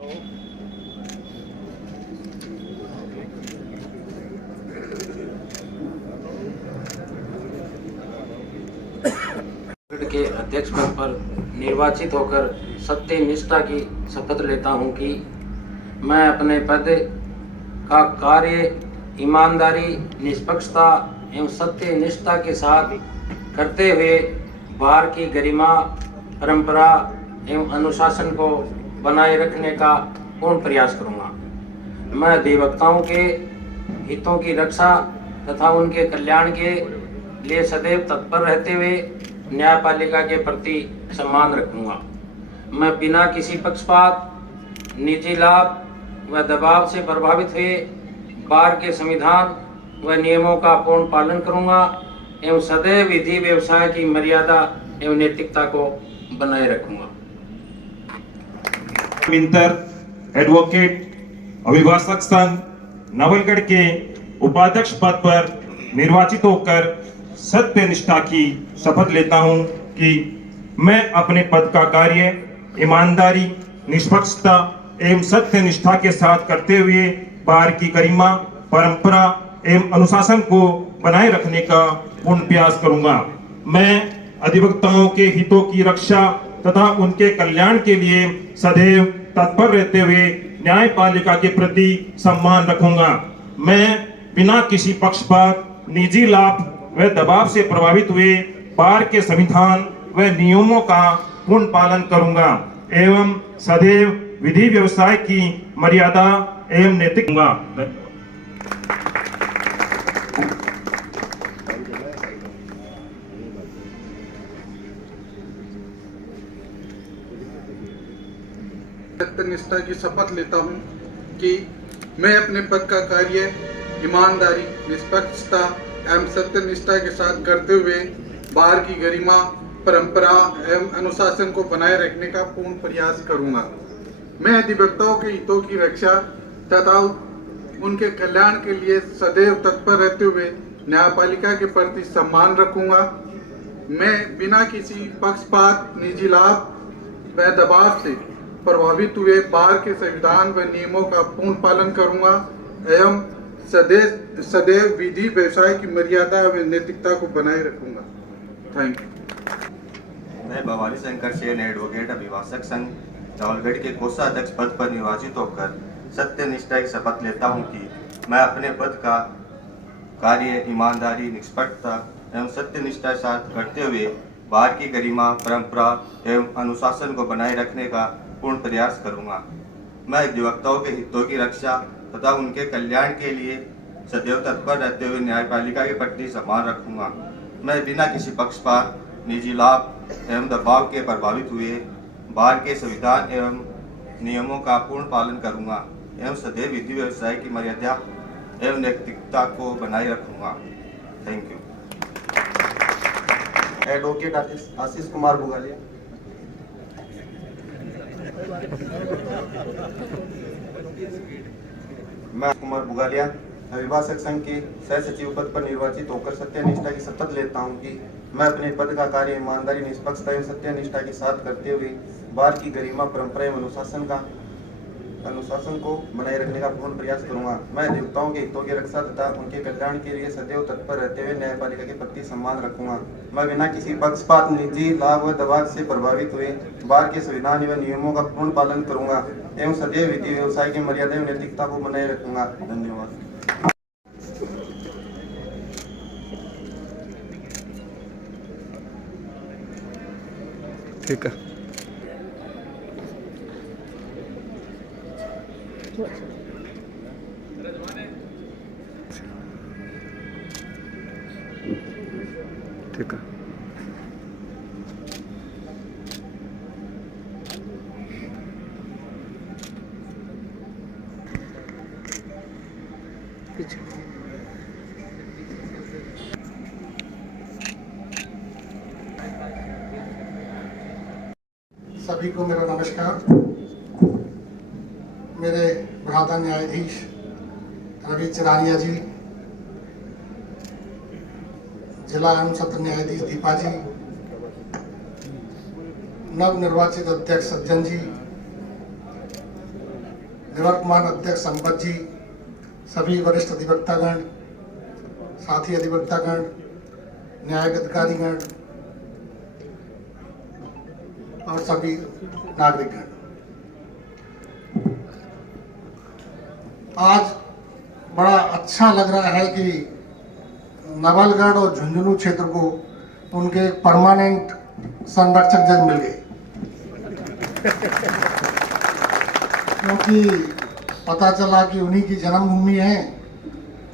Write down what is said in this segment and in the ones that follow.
के अध्यक्ष पद पर निर्वाचित होकर सत्य निष्ठा की शपथ लेता हूं कि मैं अपने पद का कार्य ईमानदारी, निष्पक्षता एवं सत्य निष्ठा के साथ करते हुए बार की गरिमा, परंपरा एवं अनुशासन को बनाए रखने का पूर्ण प्रयास करूंगा। मैं अधिवक्ताओं के हितों की रक्षा तथा उनके कल्याण के लिए सदैव तत्पर रहते हुए न्यायपालिका के प्रति सम्मान रखूंगा। मैं बिना किसी पक्षपात, निजी लाभ व दबाव से प्रभावित हुए बार के संविधान व नियमों का पूर्ण पालन करूंगा एवं सदैव विधि व्यवसाय की मर्यादा एवं नैतिकता को बनाए रखूंगा। एडवोकेट अभिभाषक संघ नवलगढ़ के उपाध्यक्ष पद पर निर्वाचित होकर सत्य निष्ठा की शपथ लेता हूं कि मैं अपने पद का कार्य ईमानदारी, निष्पक्षता एवं सत्य निष्ठा के साथ करते हुए बार की गरिमा, परंपरा एवं अनुशासन को बनाए रखने का पूर्ण प्रयास करूंगा। मैं अधिवक्ताओं के हितों की रक्षा तथा उनके कल्याण के लिए सदैव तत्पर रहते हुए न्यायपालिका के प्रति सम्मान रखूंगा। मैं बिना किसी पक्षपात, निजी लाभ व दबाव से प्रभावित हुए बार के संविधान व नियमों का पूर्ण पालन करूंगा एवं सदैव विधि व्यवसाय की मर्यादा एवं नैतिक सत्यनिष्ठा की शपथ लेता हूं कि मैं अपने पद का कार्य ईमानदारी, निष्पक्षता एवं सत्यनिष्ठा के साथ करते हुए बार की गरिमा, परंपरा एवं अनुशासन को बनाए रखने का पूर्ण प्रयास करूंगा। मैं अधिवक्ताओं के हितों की रक्षा तथा उनके कल्याण के लिए सदैव तत्पर रहते हुए न्यायपालिका के प्रति सम्मान रखूंगा। मैं बिना किसी पक्षपात, निजी लाभ व दबाव से प्रभावित हुए बार के संविधान व नियमों का पूर्ण पालन करूंगा एवं सदैव विधि व्यवसाय की मर्यादा व नैतिकता को बनाए रखूंगा। Thank you. मैं भवानी शंकर सेन एडवोकेट अभिभाषक संघ नवलगढ़ के कोषाध्यक्ष पद पर निर्वाचित होकर सत्य निष्ठा की शपथ लेता हूं कि मैं अपने पद का कार्य ईमानदारी, निष्पक्षता एवं सत्य निष्ठा के साथ करते हुए बार की गरिमा, परंपरा एवं अनुशासन को बनाए रखने का पूर्ण प्रयास करूंगा। मैं अधिवक्ताओं के हितों की रक्षा तथा उनके कल्याण के लिए सदैव तत्पर रहते हुए न्यायपालिका के प्रति सम्मान रखूंगा। मैं बिना किसी पक्षपात, निजी लाभ एवं दबाव के प्रभावित हुए बार के संविधान एवं नियमों का पूर्ण पालन करूंगा एवं सदैव विधि व्यवसाय की मर्यादा एवं नैतिकता को बनाए रखूंगा। Thank you. Advocate Ashish Kumar Bugalia. मैं कुमार बुगालिया अभिभाषक संघ के सह सचिव पद पर निर्वाचित होकर सत्यनिष्ठा की शपथ लेता हूं कि मैं अपने पद का कार्य ईमानदारी, निष्पक्षता एवं सत्यनिष्ठा के साथ करते हुए बार की गरिमा, परंपरा एवं अनुशासन को बनाए रखने का पूर्ण प्रयास करूंगा। मैं अधिवक्ताओं के हितों की रक्षा तथा उनके कल्याण के लिए सदैव तत्पर रहते हुए न्यायपालिका के प्रति सम्मान रखूंगा। मैं बिना किसी पक्षपात, निजी लाभ व दबाव से प्रभावित हुए बार के संविधान एवं नियमों का पूर्ण पालन करूंगा एवं सदैव विधि व्यवसाय की मर्यादा एवं नैतिकता को बनाए रखूंगा। धन्यवाद। ठीक है। ठीक है। सभी को मेरा नमस्कार। मेरे प्रधान न्यायाधीश रवि चिरानिया जी, जिला एवं सत्र न्यायाधीश दीपा जी, नव निर्वाचित अध्यक्ष सज्जन जी, निवर्तमान अध्यक्ष संपत जी, सभी वरिष्ठ अधिवक्तागण, साथी अधिवक्तागण, न्यायिक अधिकारीगण और सभी नागरिकगण, आज बड़ा अच्छा लग रहा है कि नवलगढ़ और झुंझुनू क्षेत्र को उनके परमानेंट संरक्षक जज मिल गए, क्योंकि पता चला कि उन्हीं की जन्मभूमि है।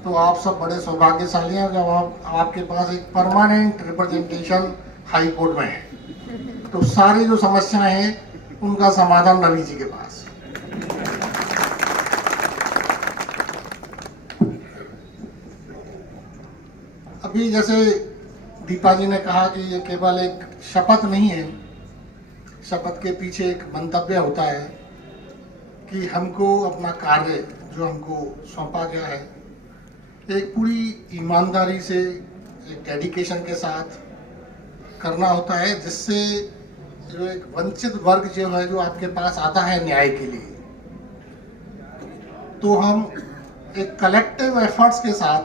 तो आप सब बड़े सौभाग्यशाली हैं जब आपके पास एक परमानेंट रिप्रेजेंटेशन हाई कोर्ट में है। तो सारी जो समस्याएं हैं उनका समाधान रवि जी के पास। अभी जैसे दीपा जी ने कहा कि ये केवल एक शपथ नहीं है, शपथ के पीछे एक मंतव्य होता है कि हमको अपना कार्य जो हमको सौंपा गया है एक पूरी ईमानदारी से, एक डेडिकेशन के साथ करना होता है, जिससे जो एक वंचित वर्ग जो है जो आपके पास आता है न्याय के लिए, तो हम एक कलेक्टिव एफर्ट्स के साथ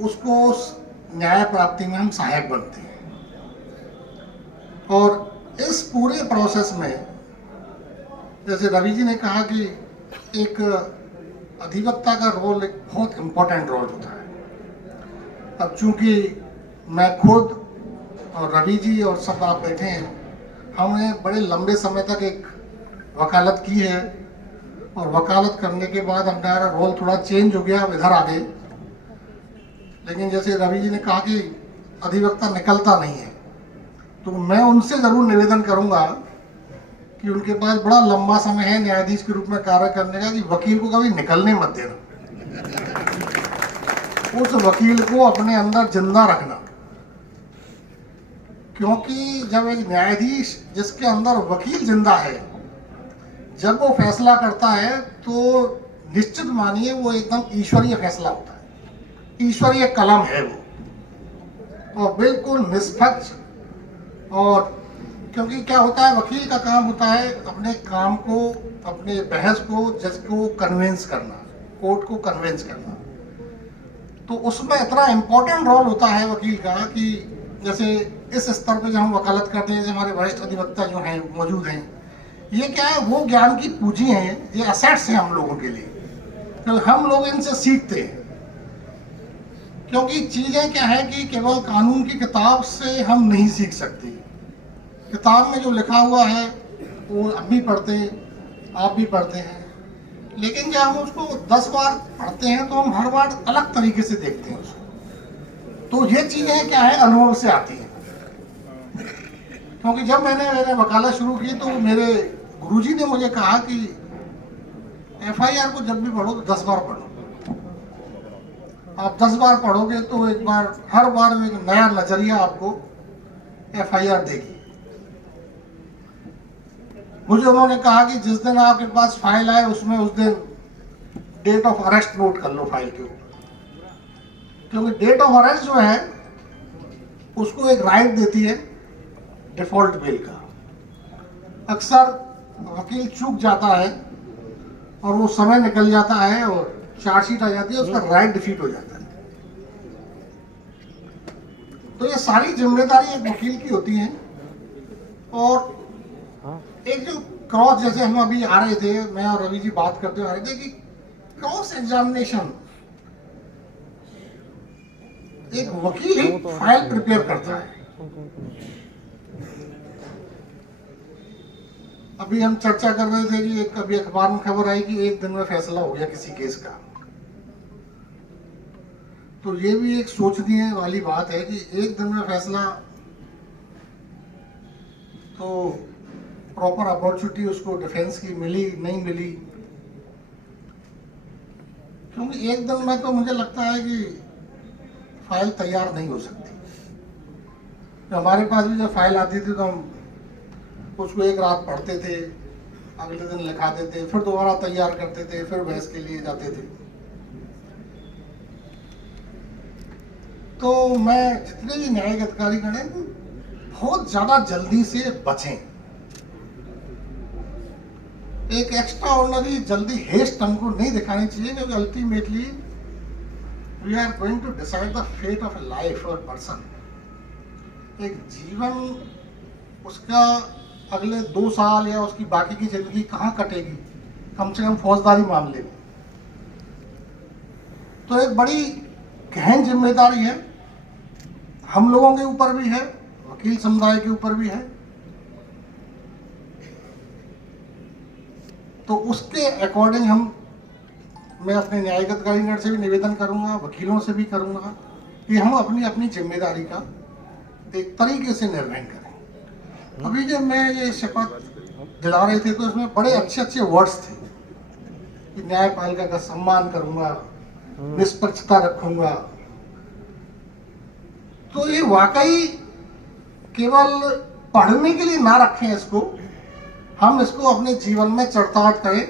उसको न्याय प्राप्ति में हम सहायक बनते हैं। और इस पूरे प्रोसेस में जैसे रवि जी ने कहा कि एक अधिवक्ता का रोल एक बहुत इम्पोर्टेंट रोल होता है। अब चूंकि मैं खुद और रवि जी और सब आप बैठे हैं, हमने बड़े लंबे समय तक एक वकालत की है और वकालत करने के बाद हमारा रोल थोड़ा चेंज हो गया, इधर आ गए। लेकिन जैसे रवि जी ने कहा कि अधिवक्ता निकलता नहीं है, तो मैं उनसे जरूर निवेदन करूंगा कि उनके पास बड़ा लंबा समय है न्यायाधीश के रूप में कार्य करने का, कि वकील को कभी निकलने मत देना, उस वकील को अपने अंदर जिंदा रखना। क्योंकि जब एक न्यायाधीश जिसके अंदर वकील जिंदा है, जब वो फैसला करता है तो निश्चित मानिए वो एकदम ईश्वरीय फैसला होता है, ईश्वरीय कलम है वो, और बिल्कुल निष्पक्ष। और क्योंकि क्या होता है, वकील का काम होता है अपने काम को, अपने बहस को जज को कन्विंस करना, कोर्ट को कन्विंस करना। तो उसमें इतना इम्पोर्टेंट रोल होता है वकील का कि जैसे इस स्तर पे जब हम वकालत करते हैं, जैसे हमारे वरिष्ठ अधिवक्ता जो हैं मौजूद हैं, ये क्या है, वो ज्ञान की पूंजी है, ये असेट्स हैं हम लोगों के लिए, तो हम लोग इनसे सीखते हैं। क्योंकि चीज़ें क्या है कि केवल कानून की किताब से हम नहीं सीख सकते। किताब में जो लिखा हुआ है वो हम भी पढ़ते हैं, आप भी पढ़ते हैं, लेकिन जब हम उसको 10 बार पढ़ते हैं तो हम हर बार अलग तरीके से देखते हैं उसको। तो ये चीज़ें क्या है, अनुभव से आती हैं। क्योंकि जब मैंने वकालत शुरू की तो मेरे गुरुजी ने मुझे कहा कि FIR को जब भी पढ़ो तो 10 बार पढ़ो। आप 10 बार पढ़ोगे तो एक बार, हर बार एक नया नजरिया आपको FIR देगी। मुझे उन्होंने कहा कि जिस दिन आपके पास फाइल आए उसमें उस दिन डेट ऑफ अरेस्ट नोट कर लो फाइल के ऊपर, क्योंकि डेट ऑफ अरेस्ट जो है उसको एक राइट देती है डिफॉल्ट बेल का। अक्सर वकील चूक जाता है और वो समय निकल जाता है और चार्जशीट आ जाती है, उसका राइट डिफीट हो जाता है। तो ये सारी जिम्मेदारी एक वकील की होती है। और एक जो क्रॉस, जैसे हम अभी आ रहे थे, मैं और रवि जी बात करते आ रहे थे कि क्रॉस एग्जामिनेशन एक वकील ही फाइल प्रिपेयर करता है। अभी हम चर्चा कर रहे थे कि एक अभी अखबार में खबर आई कि एक दिन में फैसला हो गया किसी केस का। तो ये भी एक सोचने वाली बात है कि एक दिन में फैसला, तो प्रॉपर अपॉर्चुनिटी उसको डिफेंस की मिली नहीं मिली, क्योंकि एक दिन में तो मुझे लगता है कि फाइल तैयार नहीं हो सकती। तो हमारे पास भी जब फाइल आती थी तो हम उसको एक रात पढ़ते थे, अगले दिन लिखाते थे, फिर दोबारा तैयार करते थे, फिर बहस के लिए जाते थे। तो मैं जितने भी न्यायिक अधिकारीगण हैं बहुत ज्यादा जल्दी से बचें। एक एक्स्ट्रा ऑर्डिनरी जल्दी हेस्ट हमको नहीं दिखानी चाहिए, क्योंकि ultimately we are going to decide the fate of a life और पर्सन। एक जीवन, उसका अगले 2 साल या उसकी बाकी की जिंदगी कहाँ कटेगी, कम से कम फौजदारी मामले में। तो एक बड़ी गहन जिम्मेदारी है, हम लोगों के ऊपर भी है, वकील समुदाय के ऊपर भी है। तो उसके अकॉर्डिंग मैं अपने न्यायिक अधिकारीगण से भी निवेदन करूंगा, वकीलों से भी करूंगा कि हम अपनी अपनी जिम्मेदारी का एक तरीके से निर्वहन करें। अभी जब मैं ये शपथ दिला रहे थे तो इसमें बड़े अच्छे अच्छे वर्ड्स थे कि न्यायपालिका का सम्मान करूंगा, निष्पक्षता रखूंगा। तो ये वाकई केवल पढ़ने के लिए ना रखें इसको, हम इसको अपने जीवन में चरितार्थ करें,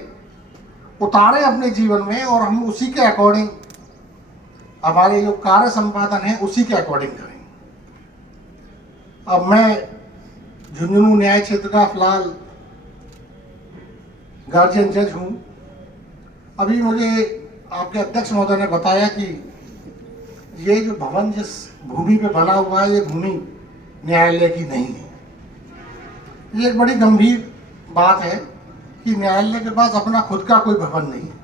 उतारें अपने जीवन में, और हम उसी के अकॉर्डिंग हमारे जो कार्य संपादन है उसी के अकॉर्डिंग करें। अब मैं झुंझुनू न्याय क्षेत्र का फिलहाल गार्जियन जज हूँ। अभी मुझे आपके अध्यक्ष महोदय ने बताया कि ये जो भवन जिस भूमि पे बना हुआ है, ये भूमि न्यायालय की नहीं है। ये एक बड़ी गंभीर बात है कि न्यायालय के पास अपना खुद का कोई भवन नहीं है।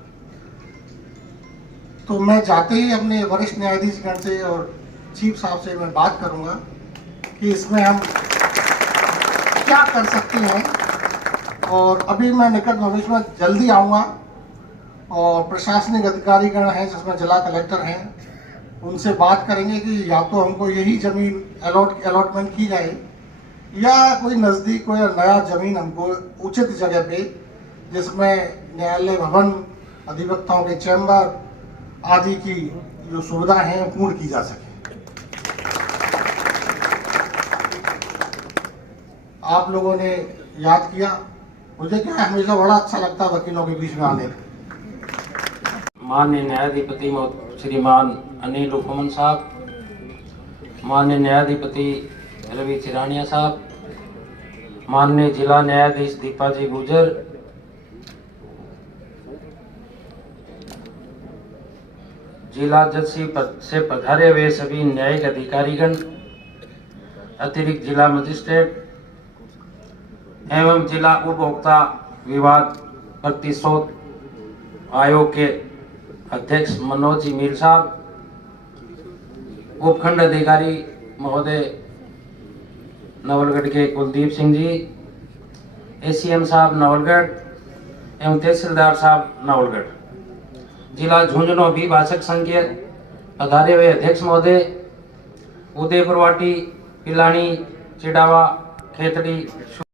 तो मैं जाते ही अपने वरिष्ठ न्यायाधीशगण से और चीफ साहब से मैं बात करूंगा कि इसमें हम क्या कर सकते हैं। और अभी मैं निकट भविष्य में जल्दी आऊँगा, और प्रशासनिक अधिकारीगण हैं जिसमें जिला कलेक्टर हैं, उनसे बात करेंगे कि या तो हमको यही ज़मीन अलॉटमेंट की जाए, या कोई नज़दीक कोई नया ज़मीन हमको उचित जगह पे, जिसमें न्यायालय भवन, अधिवक्ताओं के चैम्बर आदि की जो सुविधा है पूर्ण की जा सके। आप लोगों ने याद किया, मुझे क्या हमेशा बड़ा अच्छा लगता है वकीलों के बीच में आने में। माननीय न्यायाधिपति श्रीमान अनिल हुक्मन साहब, माननीय न्यायाधिपति रवि चिरानिया साहब, माननीय जिला न्यायाधीश दीपा जी गुजर, जिला जज से पधारे हुए सभी न्यायिक अधिकारीगण, अतिरिक्त जिला मजिस्ट्रेट एवं जिला उपभोक्ता विवाद प्रतिशोध आयोग के अध्यक्ष मनोज जी मीर साहब, उपखंड अधिकारी महोदय नवलगढ़ के कुलदीप सिंह जी, एसीएम साहब नवलगढ़ एवं तहसीलदार साहब नवलगढ़, जिला झुंझुनू अभिभाषक संघ के पधारे हुए अध्यक्ष महोदय, उदयपुर वाटी, पिलानी, चिड़ावा, खेतड़ी।